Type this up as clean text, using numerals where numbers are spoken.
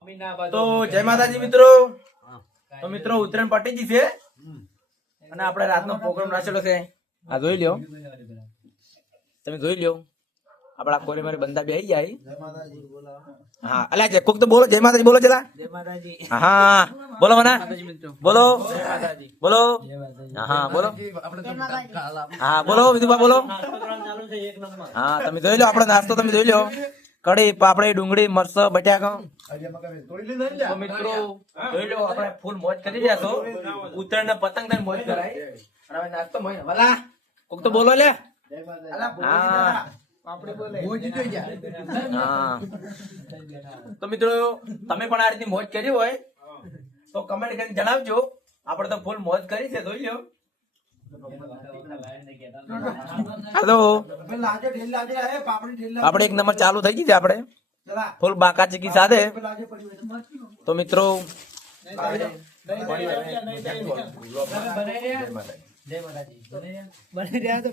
તો જય માતાજી મિત્રો. તો મિત્રો ઉત્તરાયણ પટી ગઈ છે અને આપણે રાતનો પ્રોગ્રામ રાખેલો છે. આ જોઈ લ્યો, તમે જોઈ લ્યો. આપડા કોરી મારી બંદા બે આવી જાય. હા અલ્યા છે કોક તો બોલો જય માતાજી બોલો ચલા. જય માતાજી. હા બોલો મના બોલો બોલો. હા બોલો. હા બોલો વિધુભા બોલો. હા તમે જોઈ લો આપણો નાસ્તો તમે જોઈ લો. કઢી પાપડી ડુંગળી મરચ બટાકા. તો મિત્રો જોઈ લો આપણે ફૂલ મોજ કરી રહ્યા છો. ઉત્તરાયણ ના પતંગ ને મોજ કરાય. અને હવે નાસ્તો મોય વાલા કોક તો બોલો લે. હા તો મિત્રો તમે પણ આ રીતે મોજ કરી હોય તો કમેન્ટ કરીને જણાવજો. આપણે તો ફૂલ મોજ કરી છે જોઈ લો. હેલો આપણે એક નંબર ચાલુ થઈ ગઈ છે. આપણે ફૂલ બાકા ચીકી સાથે. તો મિત્રો જય માતાજી.